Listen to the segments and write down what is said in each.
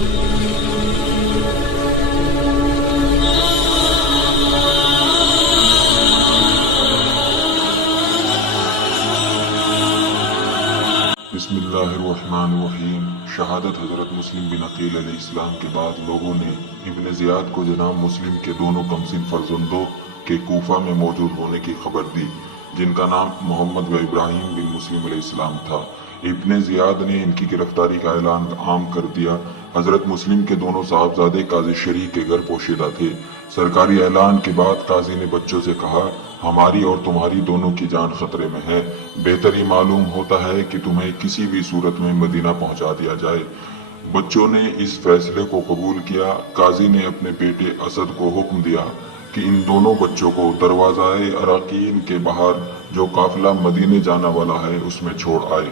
بسم اللہ الرحمن الرحیم۔ شہادت حضرت مسلم بن عقیل علیہ السلام کے بعد لوگوں نے ابن زیاد کو جناب مسلم کے دونوں کمسن فرزندوں کے کوفہ میں موجود ہونے کی خبر دی، جن کا نام محمد و ابراہیم بن مسلم علیہ السلام تھا۔ ابن زیاد نے ان کی گرفتاری کا اعلان عام کر دیا۔ حضرت مسلم کے دونوں صاحبزادے قاضی شریح کے گھر پوشیدہ تھے۔ سرکاری اعلان کے بعد قاضی نے بچوں سے کہا، ہماری اور تمہاری دونوں کی جان خطرے میں ہے، بہتر ہی معلوم ہوتا ہے کہ تمہیں کسی بھی صورت میں مدینہ پہنچا دیا جائے۔ بچوں نے اس فیصلے کو قبول کیا۔ قاضی نے اپنے بیٹے اسد کو حکم دیا کہ ان دونوں بچوں کو دروازہ عراقین کے باہر جو قافلہ مدینے جانا والا ہے اس میں چھوڑ آئے۔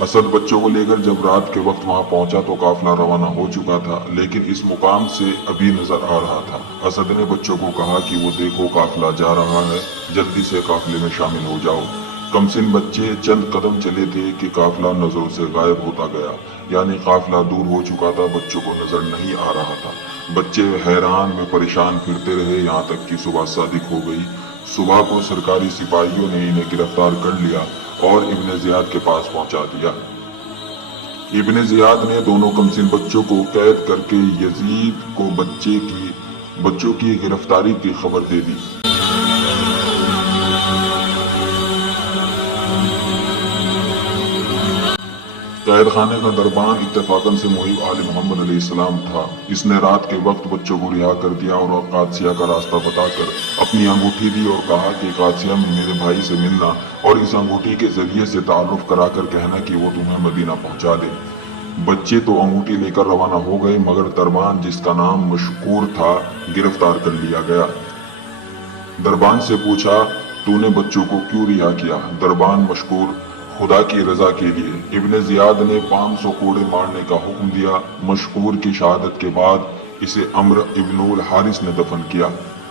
اسد بچوں کو لے کر جب رات کے وقت وہاں پہنچا تو قافلہ روانہ ہو چکا تھا، لیکن اس مقام سے ابھی نظر آ رہا تھا۔ اسد نے بچوں کو کہا کہ وہ دیکھو قافلہ جا رہا ہے، جلدی سے قافلے میں شامل ہو جاؤ۔ کمسن بچے چند قدم چلے تھے کہ قافلہ نظروں سے غائب ہوتا گیا، یعنی قافلہ دور ہو چکا تھا، بچوں کو نظر نہیں آ رہا تھا۔ بچے حیران میں پریشان پھرتے رہے یہاں تک کہ صبح صادق ہو گئی۔ صبح کو سرکاری سپاہیوں نے انہیں گرفتار کر لیا اور ابن زیاد کے پاس پہنچا دیا۔ ابن زیاد نے دونوں کمسن بچوں کو قید کر کے یزید کو بچوں کی گرفتاری کی خبر دے دی۔ قید خانے کا دربان اتفاقاً سے محب آل محمد علیہ السلام تھا۔ اس نے رات کے وقت بچوں کو رہا کر دیا اور قادسیہ کا راستہ بتا کر اپنی انگوٹھی دی اور کہا کہ قادسیہ میں میرے بھائی سے ملنا اور اس انگوٹھی کے ذریعے سے تعارف کرا کر کہنا کہ وہ تمہیں مدینہ پہنچا دے۔ بچے تو انگوٹھی لے کر روانہ ہو گئے، مگر دربان جس کا نام مشکور تھا گرفتار کر لیا گیا۔ دربان سے پوچھا، تو نے بچوں کو کیوں رہا کیا؟ دربان مشکور، خدا کی رضا کے لیے۔ ابن زیاد نے 500 کوڑے مارنے کا حکم دیا۔ مشکور کی شہادت کے بعد اسے عمرو ابن الحارث نے دفن کیا۔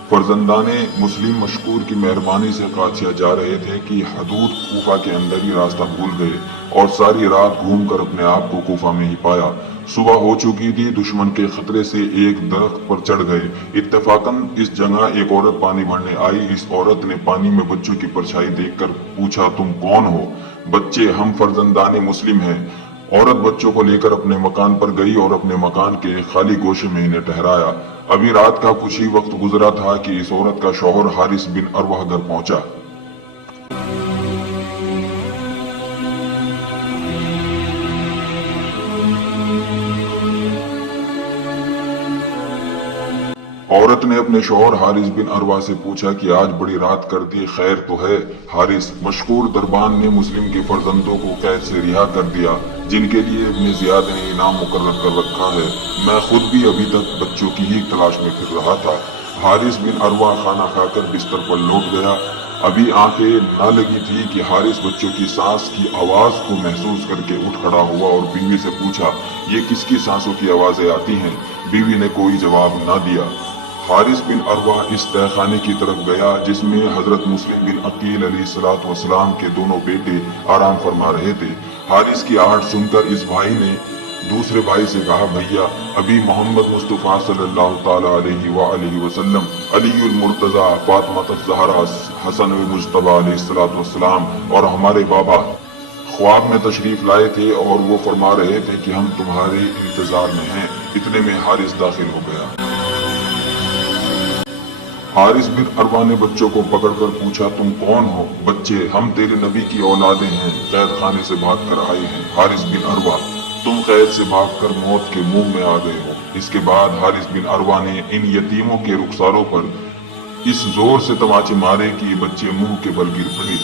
فرزندان مسلم مشکور کی مہربانی سے قادسیہ جا رہے تھے کہ حدود کوفہ کے اندر ہی راستہ بھول گئے اور ساری رات گھوم کر اپنے آپ کو کوفہ میں ہی پایا۔ صبح ہو چکی تھی، دشمن کے خطرے سے ایک درخت پر چڑھ گئے۔ اتفاقاً اس جگہ ایک عورت پانی بھرنے آئی۔ اس عورت نے پانی میں بچوں کی پرچھائی دیکھ کر پوچھا، تم کون ہو؟ بچے، ہم فرزندان مسلم ہیں۔ عورت بچوں کو لے کر اپنے مکان پر گئی اور اپنے مکان کے خالی گوشے میں انہیں ٹھہرایا۔ ابھی رات کا کچھ ہی وقت گزرا تھا کہ اس عورت کا شوہر حارث بن عروہ گھر پہنچا۔ عورت نے اپنے شوہر حارث بن عروہ سے پوچھا کہ آج بڑی رات کر دی، خیر تو ہے؟ حارث، مشکور دربان نے مسلم کے فرزندوں کو قید سے رہا کر دیا، جن کے لیے ابن زیاد نے انعام مقرر کر رکھا ہے۔ میں خود بھی ابھی تک بچوں کی ہی تلاش میں پھر رہا تھا۔ حارث بن عروہ کھانا کھا کر بستر پر لوٹ گیا۔ ابھی آنکھیں نہ لگی تھی کہ حارث بچوں کی سانس کی آواز کو محسوس کر کے اٹھ کھڑا ہوا اور بیوی سے پوچھا، یہ کس کی سانسوں کی آوازیں آتی ہیں؟ بیوی نے کوئی جواب نہ دیا۔ حارث بن عروہ اس تہہ خانے کی طرف گیا جس میں حضرت مسلم بن عقیل علیہ السلام کے دونوں بیٹے آرام فرما رہے تھے۔ حارث کی آہٹ سن کر اس بھائی نے دوسرے بھائی سے کہا، بھیا، ابھی محمد مصطفیٰ صلی اللہ تعالی علیہ وآلہ وسلم، علی المرتضیٰ، فاطمہ الزہرا، حسن المجتبیٰ علیہ السلام اور ہمارے بابا خواب میں تشریف لائے تھے اور وہ فرما رہے تھے کہ ہم تمہارے انتظار میں ہیں۔ اتنے میں حارث داخل ہو گیا۔ حارث بن عروہ نے بچوں کو پکڑ کر پوچھا، تم کون ہو؟ بچے، ہم تیرے نبی کی اولادیں ہیں، قید خانے سے بھاگ کر آئے ہیں۔ حارث بن عروہ، تم قید سے بھاگ کر موت کے منہ میں آ گئے ہو۔ اس کے بعد حارث بن عروہ نے ان یتیموں کے رخساروں پر اس زور سے تماچے مارے کہ یہ بچے منہ کے بل گر پڑے۔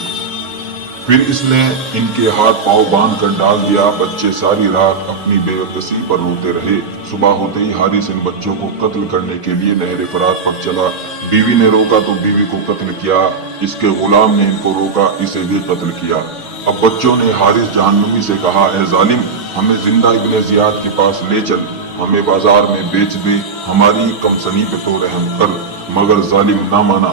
پھر اس نے ان کے ہاتھ پاؤں باندھ کر ڈال دیا۔ بچے ساری رات اپنی بے کسی پر روتے رہے۔ صبح ہوتے ہی حارث ان بچوں کو قتل کرنے کے لیے نہر فرات پر چلا۔ بیوی نے روکا تو بیوی کو قتل کیا۔ اس کے غلام نے ان کو روکا، اسے بھی قتل کیا۔ اب بچوں نے حارث جہنمی سے کہا، اے ظالم، ہمیں زندہ ابن زیاد کے پاس لے چل، ہمیں بازار میں بیچ دے، ہماری کمسنی پہ تو رحم کر۔ مگر ظالم نہ مانا۔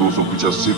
285